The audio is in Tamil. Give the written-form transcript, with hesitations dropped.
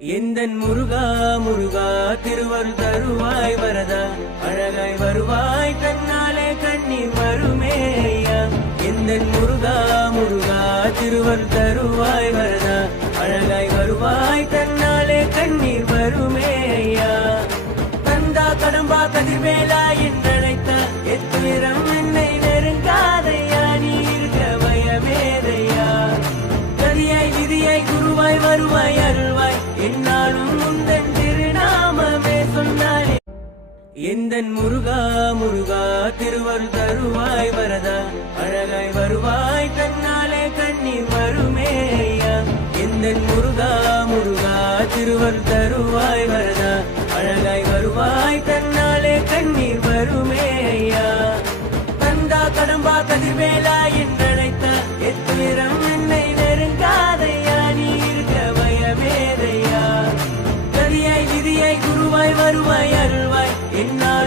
எந்தன் முருகா முருகா திருவருள் தருவாய் வரதா அழகாய் வருவாய் தன்னாலே கண்ணீர் வருமே ஐயா. எந்தன் முருகா முருகா திருவருள் தருவாய் வரதா அழகாய் வருவாய் தன்னாலே கண்ணீர் வருமே ஐயா. தந்தா கடம்பா கதிர்வேலா என்றழைத்தா எத்துயரம் என்னை நெருங்காதையா, நீ இருக்க பயமேதையா. கதியாய் விதியாய் குருவாய் வருவாய் அருள்வாய் என்னாலும் உந்தன் திருநாமமே சொன்னாலே. எந்தன் முருகா முருகா திருவருள் தருவாய் வரதா அழகாய் வருவாய் தன்னாலே கண்ணீர் வருமே ஐயா. எந்தன் முருகா முருகா திருவருள் தருவாய் வரதா அழகாய் வருவாய் தன்னாலே கண்ணீர் வருமே ஐயா. தந்தா கடம்பா கதிர்வேலா என்றழைத்த எத்துயரம் என்னை நெருங்காதையா, நீ இருக்க பயமேதையா. கதியாய் விதியாய் குருவாய் வருவாய் அருள்வாய் என்னால்